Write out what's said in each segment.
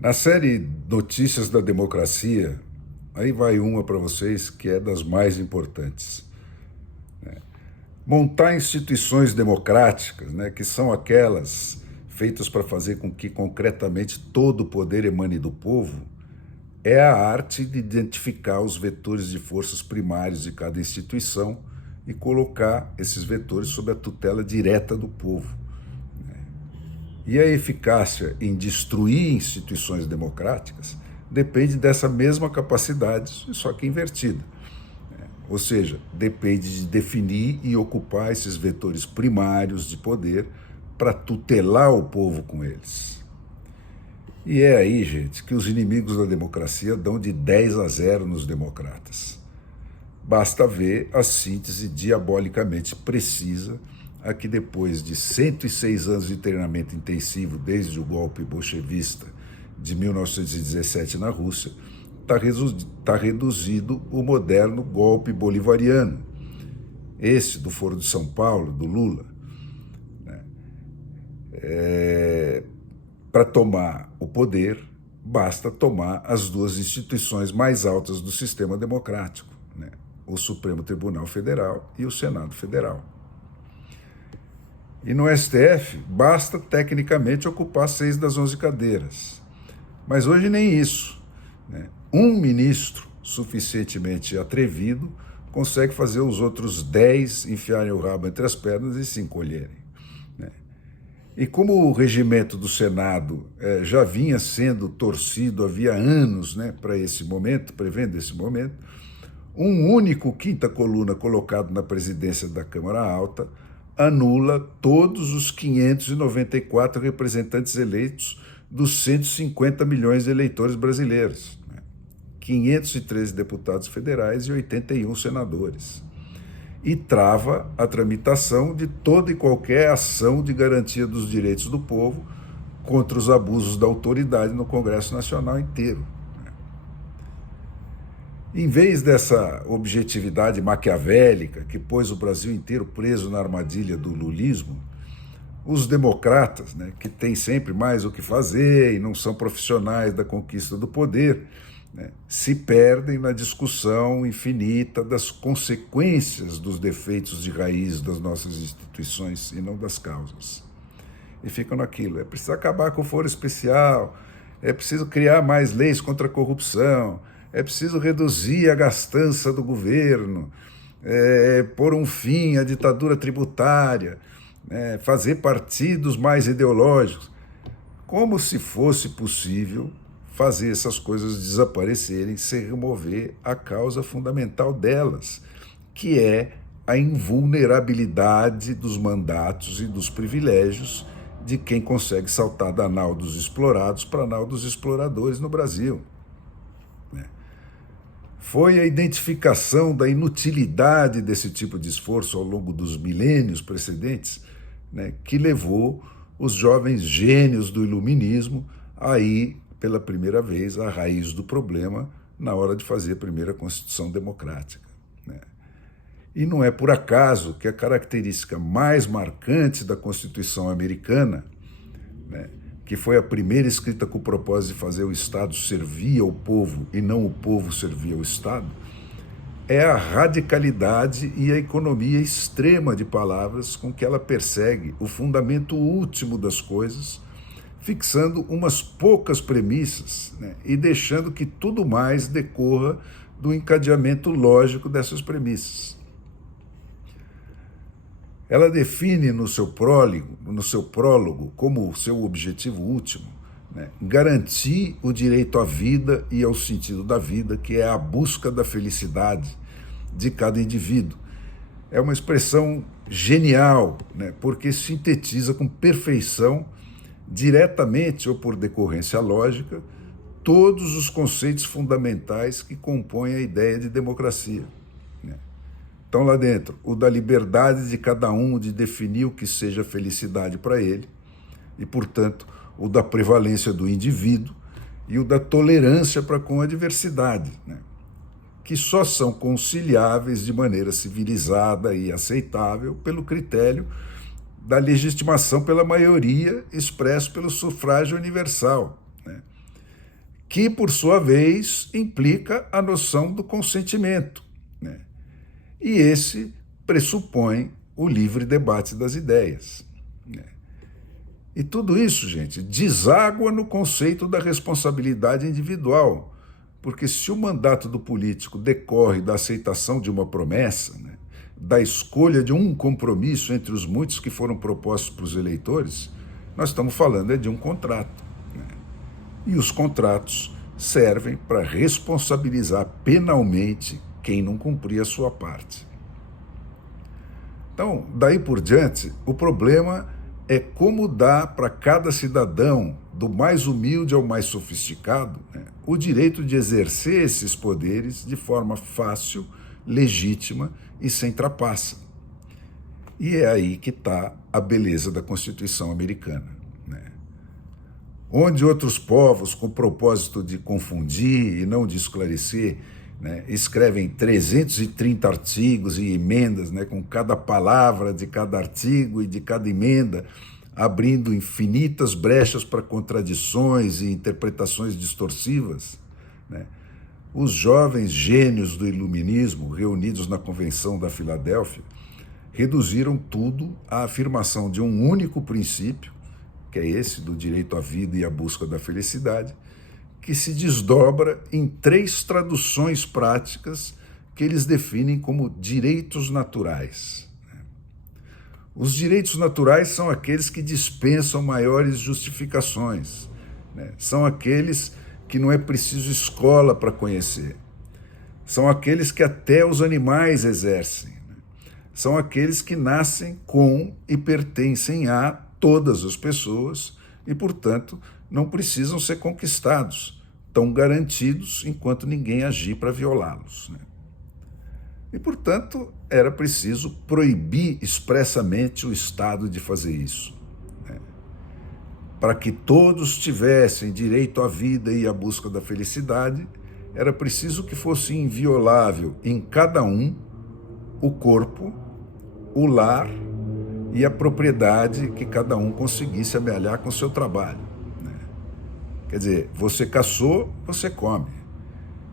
Na série Notícias da Democracia, aí vai uma para vocês que é das mais importantes. Montar instituições democráticas, que são aquelas feitas para fazer com que concretamente todo o poder emane do povo, é a arte de identificar os vetores de forças primários de cada instituição e colocar esses vetores sob a tutela direta do povo. E a eficácia em destruir instituições democráticas depende dessa mesma capacidade, só que invertida. Ou seja, depende de definir e ocupar esses vetores primários de poder para tutelar o povo com eles. E é aí, gente, que os inimigos da democracia dão de 10-0 nos democratas. Basta ver a síntese diabolicamente precisa a que, depois de 106 anos de treinamento intensivo desde o golpe bolchevista de 1917 na Rússia, está reduzido o moderno golpe bolivariano, esse do Foro de São Paulo, do Lula. Para tomar o poder, basta tomar as duas instituições mais altas do sistema democrático, o Supremo Tribunal Federal e o Senado Federal. E no STF, basta tecnicamente ocupar 6 das 11 cadeiras. Mas hoje nem isso. Um ministro suficientemente atrevido consegue fazer os outros 10 enfiarem o rabo entre as pernas e se encolherem. E como o regimento do Senado já vinha sendo torcido havia anos para esse momento, prevendo esse momento, um único quinta coluna colocado na presidência da Câmara Alta anula todos os 594 representantes eleitos dos 150 milhões de eleitores brasileiros, 513 deputados federais e 81 senadores. E trava a tramitação de toda e qualquer ação de garantia dos direitos do povo contra os abusos da autoridade no Congresso Nacional inteiro. Em vez dessa objetividade maquiavélica que pôs o Brasil inteiro preso na armadilha do lulismo, os democratas, que têm sempre mais o que fazer e não são profissionais da conquista do poder, se perdem na discussão infinita das consequências dos defeitos de raiz das nossas instituições e não das causas. E ficam naquilo, é preciso acabar com o foro especial, é preciso criar mais leis contra a corrupção, é preciso reduzir a gastança do governo, pôr um fim à ditadura tributária, fazer partidos mais ideológicos, como se fosse possível fazer essas coisas desaparecerem sem remover a causa fundamental delas, que é a invulnerabilidade dos mandatos e dos privilégios de quem consegue saltar da nau dos explorados para a nau dos exploradores no Brasil. Foi a identificação da inutilidade desse tipo de esforço ao longo dos milênios precedentes, que levou os jovens gênios do iluminismo a ir, pela primeira vez, à raiz do problema na hora de fazer a primeira Constituição Democrática. E não é por acaso que a característica mais marcante da Constituição americana, que foi a primeira escrita com o propósito de fazer o Estado servir ao povo e não o povo servir ao Estado, é a radicalidade e a economia extrema de palavras com que ela persegue o fundamento último das coisas, fixando umas poucas premissas, e deixando que tudo mais decorra do encadeamento lógico dessas premissas. Ela define no seu prólogo como seu objetivo último, garantir o direito à vida e ao sentido da vida, que é a busca da felicidade de cada indivíduo. É uma expressão genial, porque sintetiza com perfeição, diretamente ou por decorrência lógica, todos os conceitos fundamentais que compõem a ideia de democracia. Então, lá dentro, o da liberdade de cada um de definir o que seja felicidade para ele, e, portanto, o da prevalência do indivíduo e o da tolerância para com a diversidade, que só são conciliáveis de maneira civilizada e aceitável pelo critério da legitimação pela maioria expresso pelo sufrágio universal. que, por sua vez, implica a noção do consentimento, né? E esse pressupõe o livre debate das ideias, né? E tudo isso, gente, deságua no conceito da responsabilidade individual, porque se o mandato do político decorre da aceitação de uma promessa, né, da escolha de um compromisso entre os muitos que foram propostos para os eleitores, nós estamos falando de um contrato, né? E os contratos servem para responsabilizar penalmente quem não cumprir a sua parte. Então, daí por diante, o problema é como dar para cada cidadão, do mais humilde ao mais sofisticado, né, o direito de exercer esses poderes de forma fácil, legítima e sem trapaça. E é aí que está a beleza da Constituição americana, né? Onde outros povos, com o propósito de confundir e não de esclarecer, né, escrevem 330 artigos e emendas, né, com cada palavra de cada artigo e de cada emenda, abrindo infinitas brechas para contradições e interpretações distorsivas, né? Os jovens gênios do iluminismo, reunidos na Convenção da Filadélfia, reduziram tudo à afirmação de um único princípio, que é esse do direito à vida e à busca da felicidade, que se desdobra em 3 traduções práticas que eles definem como direitos naturais. Os direitos naturais são aqueles que dispensam maiores justificações, né? São aqueles que não é preciso escola para conhecer. São aqueles que até os animais exercem, né? São aqueles que nascem com e pertencem a todas as pessoas e, portanto, não precisam ser conquistados, estão garantidos enquanto ninguém agir para violá-los, né? E, portanto, era preciso proibir expressamente o Estado de fazer isso, né? Para que todos tivessem direito à vida e à busca da felicidade, era preciso que fosse inviolável em cada um o corpo, o lar e a propriedade que cada um conseguisse amealhar com o seu trabalho, né? Quer dizer, você caçou, você come.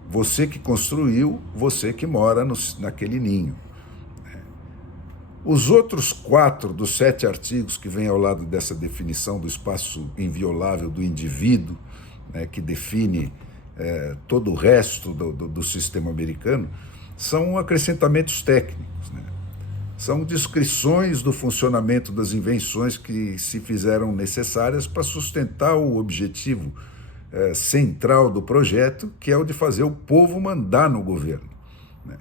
Você que construiu, você que mora naquele ninho. Os outros 4 dos 7 artigos que vêm ao lado dessa definição do espaço inviolável do indivíduo, né, que define todo o resto do sistema americano, são acrescentamentos técnicos, né? São descrições do funcionamento das invenções que se fizeram necessárias para sustentar o objetivo central do projeto, que é o de fazer o povo mandar no governo, né?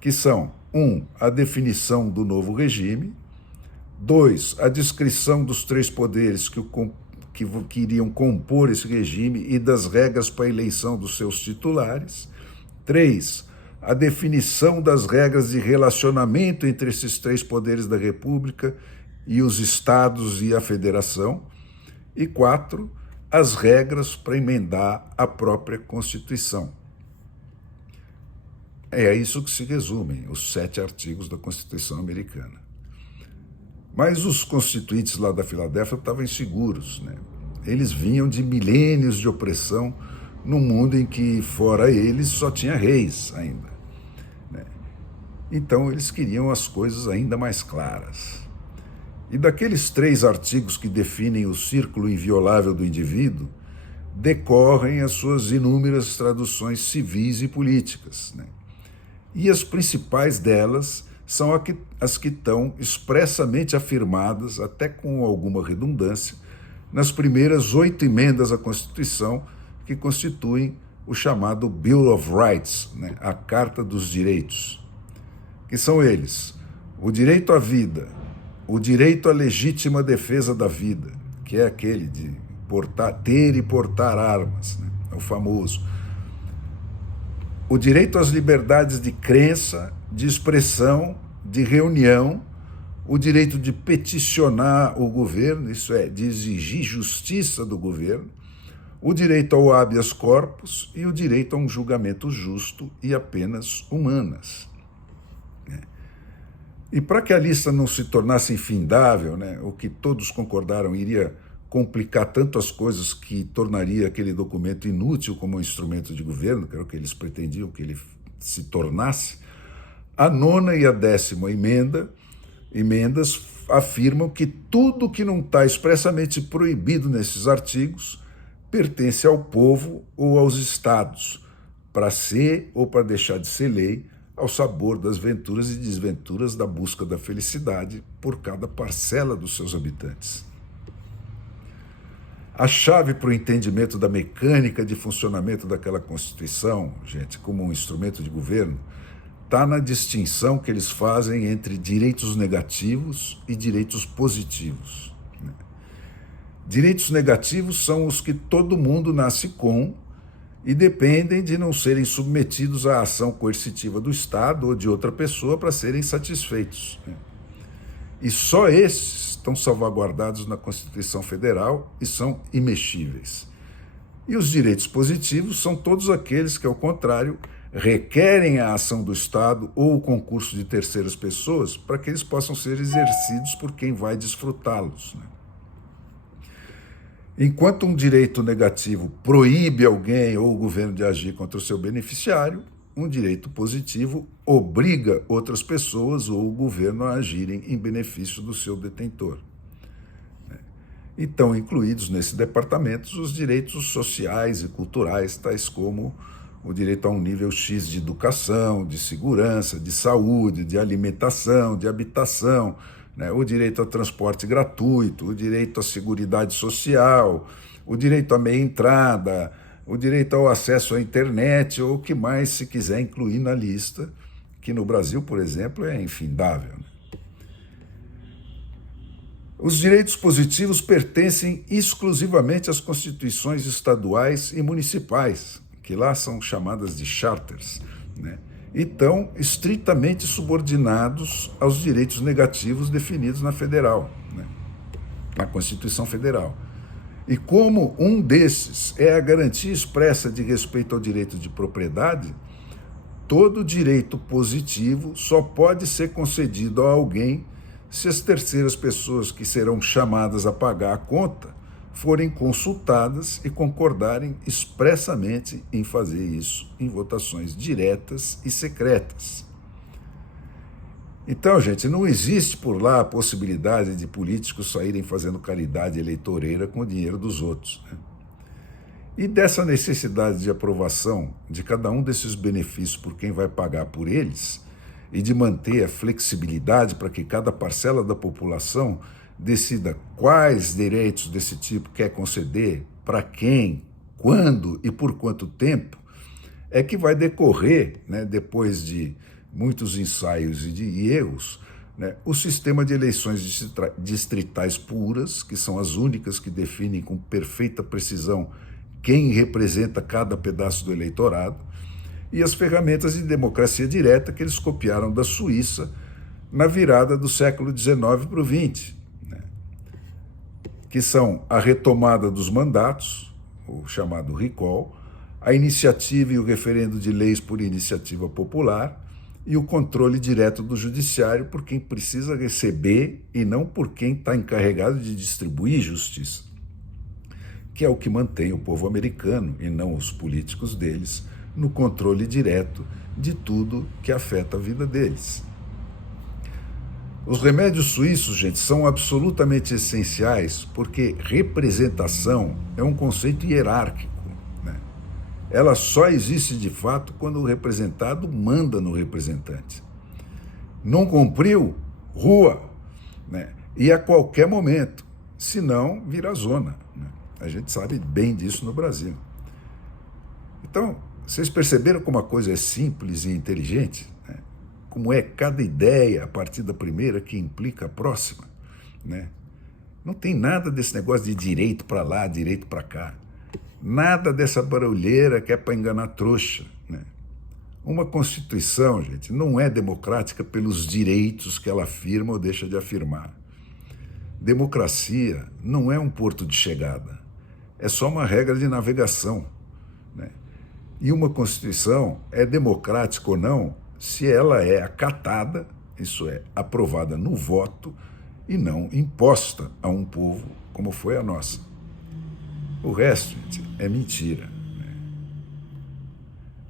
Que são, 1, a definição do novo regime, 2, a descrição dos 3 poderes que iriam compor esse regime e das regras para a eleição dos seus titulares, 3, a definição das regras de relacionamento entre esses 3 poderes da República e os estados e a federação, e 4, as regras para emendar a própria Constituição. É a isso que se resumem os 7 artigos da Constituição americana. Mas os constituintes lá da Filadélfia estavam inseguros, né? Eles vinham de milênios de opressão num mundo em que, fora eles, só tinha reis ainda, né? Então eles queriam as coisas ainda mais claras. E daqueles 3 artigos que definem o círculo inviolável do indivíduo, decorrem as suas inúmeras traduções civis e políticas, né? E as principais delas são as que estão expressamente afirmadas, até com alguma redundância, nas primeiras 8 emendas à Constituição, que constituem o chamado Bill of Rights, né? A Carta dos Direitos, que são eles: o direito à vida, o direito à legítima defesa da vida, que é aquele de ter e portar armas, né? É o famoso. O direito às liberdades de crença, de expressão, de reunião, o direito de peticionar o governo, isso é, de exigir justiça do governo, o direito ao habeas corpus e o direito a um julgamento justo e a penas humanas. E para que a lista não se tornasse infindável, né, o que todos concordaram iria complicar tanto as coisas que tornaria aquele documento inútil como um instrumento de governo, que era o que eles pretendiam que ele se tornasse, a 9ª e a 10ª emendas afirmam que tudo que não está expressamente proibido nesses artigos pertence ao povo ou aos estados, para ser ou para deixar de ser lei, ao sabor das venturas e desventuras da busca da felicidade por cada parcela dos seus habitantes. A chave para o entendimento da mecânica de funcionamento daquela Constituição, gente, como um instrumento de governo, está na distinção que eles fazem entre direitos negativos e direitos positivos. Direitos negativos são os que todo mundo nasce com e dependem de não serem submetidos à ação coercitiva do Estado ou de outra pessoa para serem satisfeitos. E só esses estão salvaguardados na Constituição Federal e são imexíveis. E os direitos positivos são todos aqueles que, ao contrário, requerem a ação do Estado ou o concurso de terceiras pessoas para que eles possam ser exercidos por quem vai desfrutá-los. Enquanto um direito negativo proíbe alguém ou o governo de agir contra o seu beneficiário, um direito positivo obriga outras pessoas ou o governo a agirem em benefício do seu detentor. E estão incluídos nesse departamento os direitos sociais e culturais, tais como o direito a um nível X de educação, de segurança, de saúde, de alimentação, de habitação, o direito ao transporte gratuito, o direito à seguridade social, o direito à meia entrada, o direito ao acesso à internet, ou o que mais se quiser incluir na lista, que no Brasil, por exemplo, é infindável. Os direitos positivos pertencem exclusivamente às constituições estaduais e municipais, que lá são chamadas de charters, e estão estritamente subordinados aos direitos negativos definidos na Federal, na Constituição Federal. E como um desses é a garantia expressa de respeito ao direito de propriedade, todo direito positivo só pode ser concedido a alguém se as terceiras pessoas que serão chamadas a pagar a conta forem consultadas e concordarem expressamente em fazer isso em votações diretas e secretas. Então, gente, não existe por lá a possibilidade de políticos saírem fazendo caridade eleitoreira com o dinheiro dos outros. E dessa necessidade de aprovação de cada um desses benefícios por quem vai pagar por eles e de manter a flexibilidade para que cada parcela da população decida quais direitos desse tipo quer conceder, para quem, quando e por quanto tempo, é que vai decorrer, depois de muitos ensaios e de erros, o sistema de eleições distritais puras, que são as únicas que definem com perfeita precisão quem representa cada pedaço do eleitorado, e as ferramentas de democracia direta que eles copiaram da Suíça na virada do século XIX para o XX, que são a retomada dos mandatos, o chamado recall, a iniciativa e o referendo de leis por iniciativa popular e o controle direto do judiciário por quem precisa receber e não por quem está encarregado de distribuir justiça, que é o que mantém o povo americano, e não os políticos deles, no controle direto de tudo que afeta a vida deles. Os remédios suíços, gente, são absolutamente essenciais porque representação é um conceito hierárquico. Ela só existe de fato quando o representado manda no representante. Não cumpriu? Rua. E a qualquer momento. Senão, vira zona. A gente sabe bem disso no Brasil. Então, vocês perceberam como a coisa é simples e inteligente? Como é cada ideia, a partir da primeira, que implica a próxima, Não tem nada desse negócio de direito para lá, direito para cá. Nada dessa barulheira que é para enganar trouxa, Uma Constituição, gente, não é democrática pelos direitos que ela afirma ou deixa de afirmar. Democracia não é um porto de chegada. É só uma regra de navegação, E uma Constituição é democrática ou não se ela é acatada, isso é, aprovada no voto, e não imposta a um povo como foi a nossa. O resto, gente, é mentira.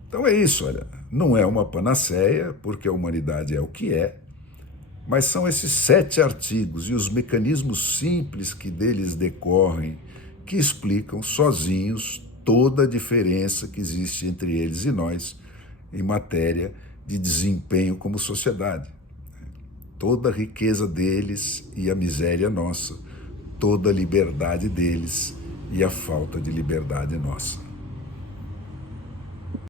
Então é isso, olha, não é uma panaceia, porque a humanidade é o que é, mas são esses 7 artigos e os mecanismos simples que deles decorrem que explicam sozinhos toda a diferença que existe entre eles e nós em matéria de desempenho como sociedade. Toda a riqueza deles e a miséria nossa, toda a liberdade deles e a falta de liberdade nossa.